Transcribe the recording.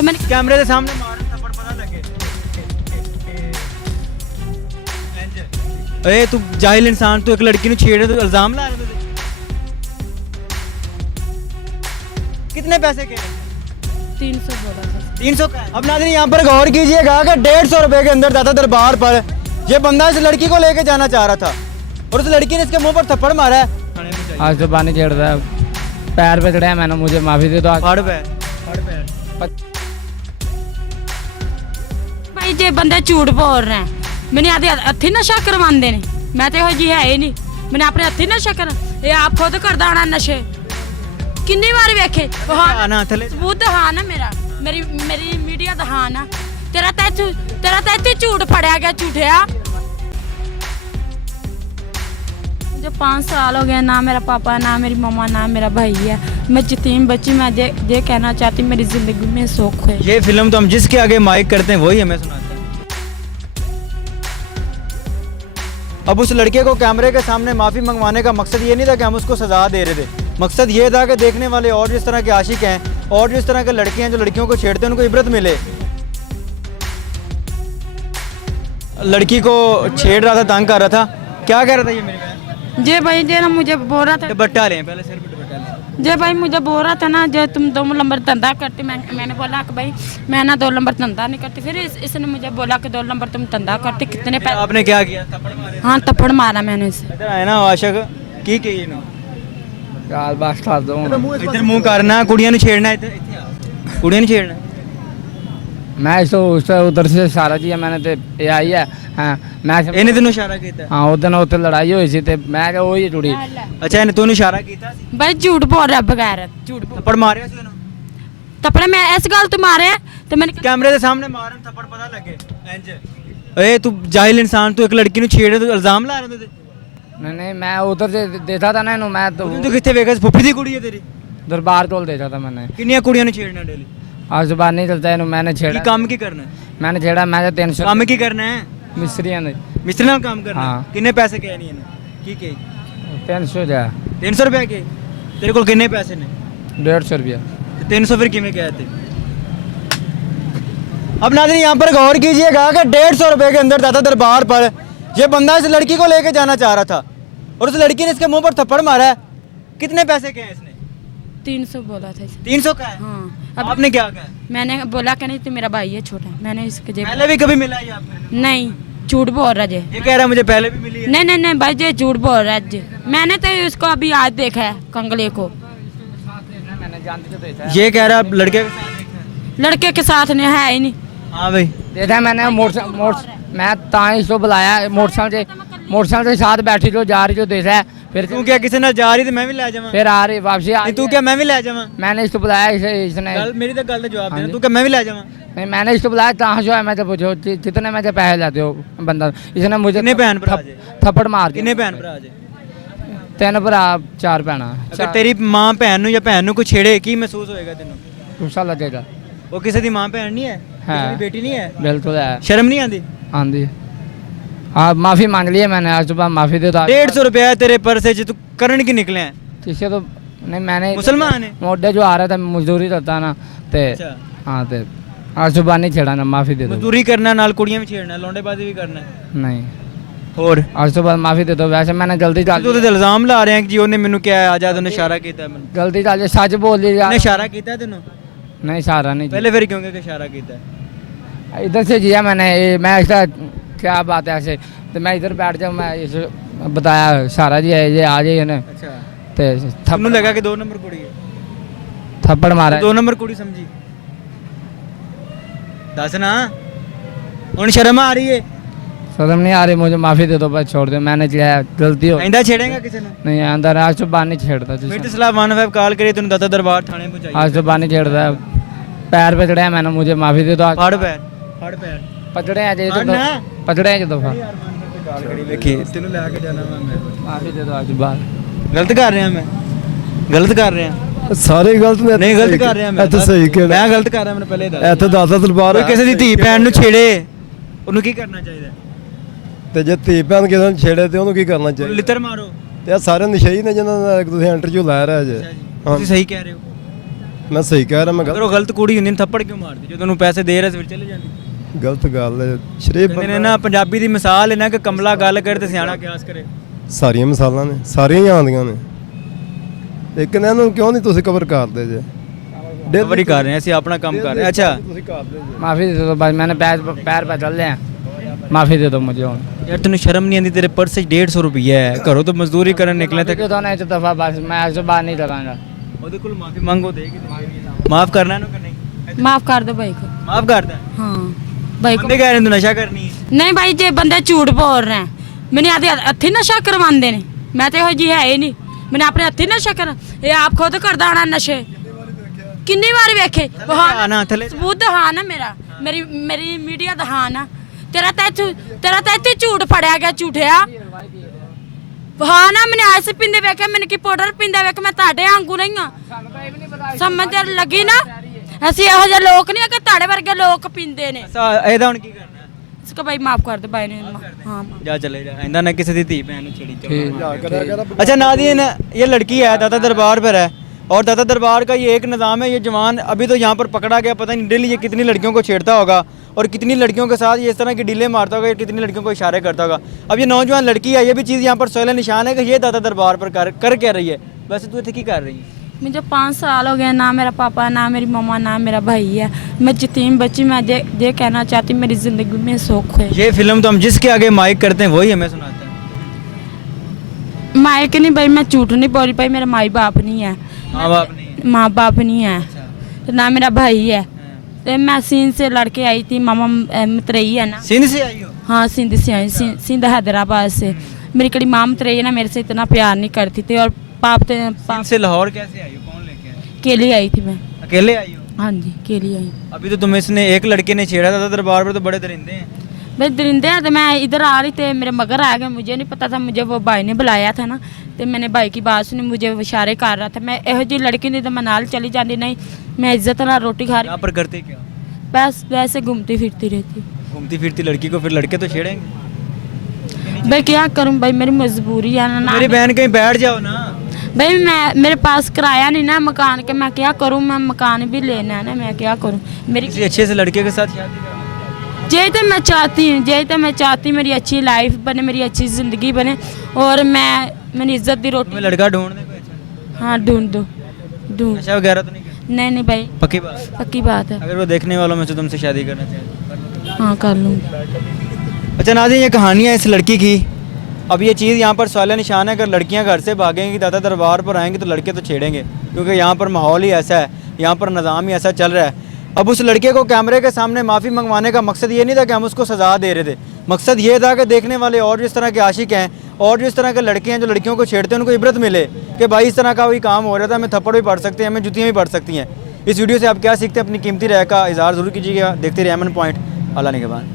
ਤੇ ਮੈਨੂੰ ਕੈਮਰੇ ਦੇ ਸਾਹਮਣੇ ਮਾਰਨ ਥੱਪੜ ਪਤਾ ਲੱਗੇ ਏ ਤੂੰ ਜਾਹਿਲ ਇਨਸਾਨ ਤੂੰ ਇੱਕ ਲੜਕੀ ਨੂੰ ਛੇੜ ਤੂੰ ਇਲਜ਼ਾਮ ਲਾ ਰਿਹਾ ਤੂੰ कितने पैसे के 300 बोला था 300 का अब नाज़रीन यहाँ पर गौर कीजिएगा कि 150 रुपए के अंदर दाता दरबार पर ये बंदा इस लड़की को लेके जाना चाह रहा था और उस लड़की ने इसके मुंह पर थप्पड़ मारा है आज तो पानी चढ़ रहा है पैर पे चढ़ा है मैंने मुझे माफ़ी दे दो फड़ पैर भाई जे बंदे झूठ बोल रहे हैं मैंने आधे हथी नशा करवाते ने मैं तो जी है ही नहीं मैंने अपने हथी नशा कर ये आप खुद करदा होना नशे किन्नी बार वेखे सबूत दहा ना मेरी मीडिया दहा ना तेरा तैतू झूठ फड़या गया झूठिया मुझे 5 साल हो गए ना मेरा पापा ना मेरी मम्मा ना मेरा भाई है मैं यतीम बच्ची मैं ये कहना चाहती मेरी जिंदगी में सुख है। ये फिल्म तो हम जिसके आगे माइक करते हैं वही हमें सुनाते हैं। अब उस लड़के को कैमरे के सामने माफ़ी मंगवाने का मकसद ये नहीं था कि हम उसको सज़ा दे रहे थे, मकसद ये था कि देखने वाले और जिस तरह के आशिक हैं और जिस तरह के लड़के हैं जो लड़कियों को छेड़ते हैं उनको इबरत मिले। लड़की को छेड़ रहा था, तंग कर रहा था, क्या कह रहा था ये मेरे बहन? जे भाई जे ना मुझे बोल रहा था दुपट्टा लें पहले सिर पे दुपट्टा लें। जे भाई मुझे बोल रहा था ना जो तुम 2 नंबर धंधा करती मैंने बोला कि भाई मैं ना 2 नंबर धंधा नहीं करती फिर इसने मुझे बोला कि 2 नंबर तुम धंधा करती कितने पैसे आपने क्या किया? थप्पड़ मारे? हाँ थप्पड़ मारा मैंने इसे इधर आए ना आशिक की ना यार बस कर दो इधर मुंह करना कुड़ियां ਨੂੰ ਛੇੜਨਾ ਇੱਥੇ ਕੁੜੀਆਂ ਨੂੰ ਛੇੜਨਾ मैं तो उससे उधर से सारा जी मैंने तो ये आई है हाँ मैं ਇਹਨੇ ਤੈਨੂੰ ਇਸ਼ਾਰਾ ਕੀਤਾ हाँ उधर उत्थे लड़ाई हुई सी ते मैं क्या वही जुड़ी ਅੱਛਾ ਇਹਨੇ ਤੈਨੂੰ ਇਸ਼ਾਰਾ ਕੀਤਾ ਸੀ भाई झूठ बोल रहा बगैर झूठ बोल ਥੱਪੜ ਮਾਰਿਆ ਸੀ ਉਹਨੂੰ थप्पड़ मैं इस गल तो मारे तो मैंने ਕੈਮਰੇ ਦੇ ਸਾਹਮਣੇ ਮਾਰਨ ਥੱਪੜ ਪਤਾ ਲੱਗੇ ਇੰਜ ਏ ਤੂੰ ਜਾਹਿਲ ਇਨਸਾਨ ਤੂੰ ਇੱਕ ਲੜਕੀ ਨੂੰ ਛੇੜ ਤੂੰ ਇਲਜ਼ਾਮ ਲਾ ਰਿਹਾ ਤੂੰ नहीं मैं उधर से देखा था ना इन्हों मैं तो ਤੂੰ ਕਿੱਥੇ ਵੇਖਿਆ ਸੀ ਫੁੱਫੜੀ ਦੀ ਕੁੜੀ ਹੈ ਤੇਰੀ दरबार तोल देखा था मैंने ਕਿੰਨੀਆਂ ਕੁੜੀਆਂ ਨੂੰ ਛੇੜਨਾ ਡੇਲੀ आज जुबान नहीं चलता इन्हों मैंने ਕੀ छेड़ा ਕੰਮ ਕੀ ਕਰਨਾ मैंने छेड़ा मैं तो 300 ਕੰਮ ਕੀ ਕਰਨਾ ਹੈ मिस्त्रियों ने ਮਿਸਤਰੀ ਨਾਲ ਕੰਮ ਕਰਨਾ ਹਾਂ। ਕਿੰਨੇ ਪੈਸੇ ਕਹੇ ਨਹੀਂ ਇਹਨੇ ਕੀ ਕਹੇ 300 जा 300 ਰੁਪਏ ਕਹੇ ਤੇਰੇ ਕੋਲ ਕਿੰਨੇ ਪੈਸੇ ਨੇ 150 रुपया 300 फिर किमें कहते? अब नाज़रीन यहाँ पर गौर कीजिएगा कि 150 रुपए के अंदर दाता दरबार पर यह बंदा इस लड़की को लेके जाना चाह रहा था और उस लड़की ने इसके मुंह पर थप्पड़ मारा है। कितने पैसे के हैं इसने? 300 बोला था इसे 300 का है। हाँ अब आपने क्या कहा? मैंने बोला कि नहीं तो मेरा भाई है छोटा मैंने इसके जेब पहले भी कभी मिला है ये आपने? नहीं झूठ बोल रहा जे ये कह रहा है मुझे पहले भी मिली है। नहीं भाई जे झूठ बोल रहा है जे मैंने तो उसको अभी आज देखा है कंगले को मैंने जानती तो देखा ये कह रहा है लड़के के साथ देखा है। लड़के के साथ ने है ही नहीं हाँ भाई देखा मैंने मैं ताई इसको बुलाया मोटरसाइकिल के साथ बैठी जो जा रही जो देखा है फिर तू क्या किसी ने जा रही थी मैं भी ले जावा फिर आ रही वापसी आ नहीं रही तू है। क्या मैं भी ले जावा मैंने इसको बुलाया इसने गल मेरी तो गल का जवाब देना हाँ जी। तू क्या मैं भी ले जावा नहीं मैंने इसको बुलाया कहाँ जो है मैं तो पूछो जितने में पैसे लेते हो बंदा इसने मुझे कितने भैन भरा जे? थप्पड़ मार किन्ने भैन भरा जे? 3 भरा 4 भैन अगर तेरी मां भैन ਨੂੰ ਜਾਂ ਭੈਣ ਨੂੰ ਕੋਈ ਛੇੜੇ ਕੀ ਮਹਿਸੂਸ ਹੋਏਗਾ ਤੈਨੂੰ? गुस्सा लगेगा ਉਹ ਕਿਸੇ ਦੀ ਮਾਂ ਭੈਣ ਨਹੀਂ ਹੈ ਕਿਸੇ ਦੀ ਬੇਟੀ नहीं है बिल्कुल है शर्म नहीं आती? आंधी हाँ माफ़ी मांग ली है मैंने आज सुबह माफ़ी दे दो 150 रुपया तेरे पर्स से तू करण की निकले हैं किसी तो नहीं मैंने मुसलमान है? मोटे जो आ रहा था मजदूरी करता ना ते अच्छा। हाँ ते आज सुबह नहीं छेड़ा ना माफ़ी दे दो मजदूरी करना नाल कुड़ियां भी छेड़ना लौंडेबाजी भी करना है नहीं और आज सुबह माफ़ी दे दो वैसे मैंने गलती डाल ਤੂੰ ਤੇ ਇਲਜ਼ਾਮ ਲਾ ਰਿਹਾ ਕਿ ਜੀ ਉਹਨੇ ਮੈਨੂੰ ਕਿਹਾ ਆਜ਼ਾਦ ਉਹਨੇ ਇਸ਼ਾਰਾ ਕੀਤਾ ਮੈਨੂੰ गलती डाल सच बोल दी ਉਹਨੇ यार ਇਸ਼ਾਰਾ ਕੀਤਾ ਤੈਨੂੰ नहीं सारा नहीं ਪਹਿਲੇ ਫਿਰ ਕਿਉਂ ਕਿ ਇਸ਼ਾਰਾ ਕੀਤਾ इधर से जिया मैंने मैं ऐसा क्या बात है ऐसे तो मैं इधर बैठ जाऊँ मैं इसे बताया सारा जी है ये आ जाइए ना ਅੱਛਾ तो ਤੁਹਾਨੂੰ ਲੱਗਾ ਕਿ 2 ਨੰਬਰ ਕੁੜੀ ਹੈ थप्पड़ मारा 2 ਨੰਬਰ ਕੁੜੀ ਸਮਝੀ ਦੱਸ ਨਾ ਹੁਣ ਸ਼ਰਮ ਆ ਰਹੀ ਹੈ शर्म नहीं आ रही मुझे माफ़ी दे दो बस छोड़ दो मैंने जो है गलती हो ਆਇੰਦਾ ਛੇੜੇਗਾ ਕਿਸੇ ਨੂੰ नहीं अंदर आज सुबह नहीं छेड़ता ਫਿਰ जिसने ਤੇ ਸਲਾਹ 15 ਕਾਲ ਕਰੀ ਤੈਨੂੰ ਦਾਤਾ ਦਰਬਾਰ ਥਾਣੇ ਪਹੁੰਚਾਈ आज सुबह नहीं छेड़ता पैर पे चढ़ाया मैंने मुझे माफ़ी दे दो आज ਫੜ ਪੈਰ पचड़े हैं हाँ ना। पचड़े हैं जो दफा ਕਾਲ ਕਰੀ ਵੇਖੀ ਤੈਨੂੰ ਲੈ ਕੇ ਜਾਣਾ ਮੈਂ माफ़ी दे दो आज सुबह ਗਲਤ ਕਰ ਰਿਹਾ ਮੈਂ ਗਲਤ ਕਰ ਰਿਹਾ ਸਾਰੇ ਗਲਤ ਨੇ ਨਹੀਂ ਗਲਤ ਕਰ ਰਿਹਾ ਮੈਂ ਇੱਥੇ ਸਹੀ ਕਿਹੜਾ ਮੈਂ ਗਲਤ ਕਰ ਰਿਹਾ ਮੈਨੂੰ ਪਹਿਲੇ ਦੱਸ ਇੱਥੇ ਦਾਤਾ ਦਰਬਾਰ ਕੋਈ ਕਿਸੇ ਦੀ ਧੀ ਭੈਣ ਨੂੰ ਛੇੜੇ ਉਹਨੂੰ ਕੀ ਕਰਨਾ ਚਾਹੀਦਾ ਤੇ ਜੇ ਧੀ ਭੈਣ ਕਿਸੇ ਨੂੰ ਛੇੜੇ ਤੇ ਉਹਨੂੰ ਕੀ ਕਰਨਾ ਉਹਨੂੰ ਚਾਹੀਦਾ ਲਿੱਤਰ ਮਾਰੋ ਤੇ ਇਹ ਸਾਰੇ ਨਸ਼ਈ ਨੇ ਜਿਨ੍ਹਾਂ ਦਾ ਤੁਸੀਂ ਇੰਟਰਵਿਊ ਲੈ ਰਹੇ ਜੇ ਤੁਸੀਂ ਸਹੀ ਕਹਿ ਰਹੇ ਹੋ ਮੈਂ ਸਹੀ ਕਹਿ ਰਿਹਾ, ਮੈਂ ਅਗਰ ਉਹ ਗਲਤ ਕੁੜੀ ਹੁੰਦੀ ਥੱਪੜ ਕਿਉਂ ਮਾਰਦੀ ਜਦੋਂ ਉਹਨੂੰ ਪੈਸੇ ਦੇ ਰਹੇ ਸੀ ਫਿਰ ਚਲੇ ਜਾਂਦੀ। ਗਲਤ ਗੱਲ ਹੈ। ਸ਼ਰੀਫ ਕਹਿੰਦੇ ਨੇ ਨਾ ਪੰਜਾਬੀ ਦੀ ਮਿਸਾਲ ਹੈ ਨਾ ਕਿ ਕਮਲਾ ਗੱਲ ਕਰੇ ਤੇ ਸਿਆਣਾ ਕਿਆਸ ਕਰੇ। ਸਾਰੀਆਂ ਮਿਸਾਲਾਂ ਨੇ, ਸਾਰੀਆਂ ਹੀ ਆਉਂਦੀਆਂ ਨੇ। ਇੱਕ ਨੇ ਇਹਨੂੰ ਕਿਉਂ ਨਹੀਂ ਤੁਸੀਂ ਕਵਰ ਕਰਦੇ ਜੇ? ਡਿਲੀਵਰੀ ਕਰ ਰਹੇ ਹਾਂ ਅਸੀਂ, ਆਪਣਾ ਕੰਮ ਕਰ ਰਹੇ ਹਾਂ। अच्छा ਤੁਸੀਂ ਕਰਦੇ ਜੇ। माफ़ी दे दो बस, मैंने पैर पर चल रहे हैं, माफ़ी दे दो मुझे। यार तैਨੂੰ शर्म नहीं आती? तेरे पर्स 150 रुपया है, घरों तो मजदूरी करने निकले थे। तो नहीं, तो दफ़ा बस मैं आज से बाहर नहीं लगाऊंगा। ਉਹਦੇ ਕੋਲ ਮਾਫੀ ਮੰਗੋ, ਦੇਗੀ ਮਾਫ ਕਰਨਾ ਇਹਨੂੰ ਕਿ ਨਹੀਂ? माफ कर दो भाई को। ਮਾਫ ਕਰਦਾ हाँ भाई को। ਬੰਦੇ ਕਹਿ ਰਹੇ ਤੂੰ ਨਸ਼ਾ ਕਰਨੀ ਹੈ। ਨਹੀਂ ਭਾਈ ਜੇ ਬੰਦੇ ਝੂਠ ਬੋਲ ਰਹੇ ਮੈਨੂੰ ਆਦੇ ਹੱਥੀ ਨਸ਼ਾ ਕਰਵਾਉਂਦੇ ਨੇ, ਮੈਂ ਤੇ ਇਹੋ ਜੀ ਹੈ ਹੀ ਨਹੀਂ। ਮੈਨੇ ਆਪਣੇ ਹੱਥੀ ਨਸ਼ਾ ਕਰ, ਇਹ ਆਪ ਖੁਦ ਕਰਦਾ ਆਣਾ ਨਸ਼ੇ। ਕਿੰਨੀ ਵਾਰ ਵੇਖੇ ਹਾਂ ਨਾ ਥੱਲੇ ਸਬੂਤ ਦਿਖਾ ਨਾ ਮੇਰਾ, ਮੇਰੀ ਮੀਡੀਆ ਦਿਖਾ ਨਾ। ਤੇਰਾ ਤਾਂ ਇੱਥੇ ਝੂਠ ਫੜਿਆ ਗਿਆ ਝੂਠਿਆ। ਹਾਂ ਨਾ ਮੈਨੇ ਆਇਸ ਪਿੰਦੇ ਵੇਖਿਆ, ਮੈਨੂੰ ਕੀ ਪਾਊਡਰ ਪਿੰਦਾ ਵੇਖ, ਮੈਂ ਤੁਹਾਡੇ ਵਾਂਗੂ ਨਹੀਂ ਆ। ਸਮਝ ਲੱਗੀ ਨਾ? ਅਸੀਂ ਇਹੋ ਜਿਹੇ ਲੋਕ ਨਹੀਂ ਆ ਕਿ ਤੁਹਾਡੇ ਵਰਗੇ ਲੋਕ ਪੀਂਦੇ ਨੇ। ਇਹਦਾ ਹੁਣ ਕੀ ਕਰਨਾ? इसको भाई माफ कर दो भाई ने। हाँ ਜਾ ਚਲੇ ਜਾ, ਇੰਦਾ ਨਾ ਕਿਸੇ ਦੀ ਧੀ ਭੈਣ ਨੂੰ ਛੇੜੀ ठीक। अच्छा नादिन, ये लड़की है दाता दरबार पर है और दाता दरबार का ये एक निज़ाम है। ये जवान अभी तो यहाँ पर पकड़ा गया, पता नहीं डेली ये कितनी लड़कियों को छेड़ता होगा और कितनी लड़कियों के साथ ये इस तरह की डीलें मारता होगा, कितनी लड़कियों को इशारे करता होगा। अब ये नौजवान लड़की है, ये भी चीज़ यहाँ पर सोहेल निशान है कि ये दाता दरबार पर कर क्या रही है। वैसे तू इतनी कर रही है? मुझे 5 साल हो गए, ना मेरा पापा, ना मेरी मम्मा, ना मेरा भाई है। मैं यतीम बच्ची, मैं ये कहना चाहती मेरी ज़िंदगी में सुख है। ये फिल्म तो हम जिसके आगे माइक करते हैं वही हमें सुनाता है। मायके नहीं भाई, मैं झूठ नहीं बोल पाई। मेरा माई बाप नहीं है, माँ बाप नहीं है। माँ बाप नहीं है, तो ना मेरा भाई है। तो मैं सिंध से लड़के आई थी, मामा मतरई है ना। सिंध से आई हो? हाँ सिंध से आई, सिंध हैदराबाद से। मेरी कड़ी माँ मतरई है ना, मेरे से इतना प्यार नहीं करती थी। और पाप सिंध से लाहौर कैसे आई हो? कौन लेके आया? अकेली आई थी मैं। अकेले आई हो? हाँ जी अकेली आई। अभी तो तुम्हें इसने एक लड़के ने छेड़ा था दरबार पर, तो बड़े दरिंदे हैं। भाई दरिंदे हैं, तो मैं इधर आ रही थी, मेरे मगर आ गए, मुझे नहीं पता था, मुझे वो भाई ने बुलाया था ना। तो मैंने भाई की बात सुनी, मुझे वो इशारे कर रहा था। मैं ਇਹੋ ਜਿਹੀ लड़की नहीं तो मैं नाल चली जाती, नहीं मैं इज्जत ना रोटी खा यहाँ पर करते क्या? रही, बस वैसे घूमती फिरती रहती। घूमती फिरती लड़की को फिर लड़के तो छेड़ेंगे। भाई क्या करूँ भाई, मेरी मजबूरी है ना। मेरी बहन कहीं बैठ जाओ ना। भाई मैं मेरे पास किराया नहीं ना मकान के, मैं क्या करूँ? मैं मकान भी लेना है ना, मैं क्या करूँ? मेरी किसी अच्छे से लड़के के साथ शादी करो। यही तो मैं चाहती हूँ, यही तो मैं चाहती, मेरी अच्छी लाइफ बने, मेरी अच्छी ज़िंदगी बने और मेरी इज्जत दी रोटी। तुम्हें लड़का ढूंढने को अच्छा? हाँ ढूंढ दो, ढूंढ। नशा वगैरह तो नहीं करते? नहीं नहीं भाई पक्की बात? पक्की बात है। अगर वो देखने वालों में से तुमसे शादी करना चाहे? हाँ कर लूँगी। अच्छा नाज़रीन, ये कहानी है इस लड़की की। अब ये चीज़ यहाँ पर सवाल निशान है, अगर लड़कियाँ घर से भागेंगी, दादा दरबार पर आएंगे तो लड़के तो छेड़ेंगे, क्योंकि यहाँ पर माहौल ही ऐसा है, यहाँ पर निज़ाम ही ऐसा चल रहा है। अब उस लड़के को कैमरे के सामने माफ़ी मंगवाने का मकसद ये नहीं था कि हम उसको सज़ा दे रहे थे। मकसद ये था कि देखने वाले और जिस तरह के आशिक हैं और जिस तरह के लड़के हैं जो लड़कियों को छेड़ते हैं, उनको इबरत मिले कि भाई इस तरह का कोई काम हो रहा था, हमें थप्पड़ भी पड़ सकते हैं, हमें जुतियाँ भी पड़ सकती हैं। इस वीडियो से आप क्या सीखते हैं, अपनी कीमती राय का इज़हार ज़रूर कीजिएगा। देखते रहिए अमन पॉइंट। अल्लाह निगहबान।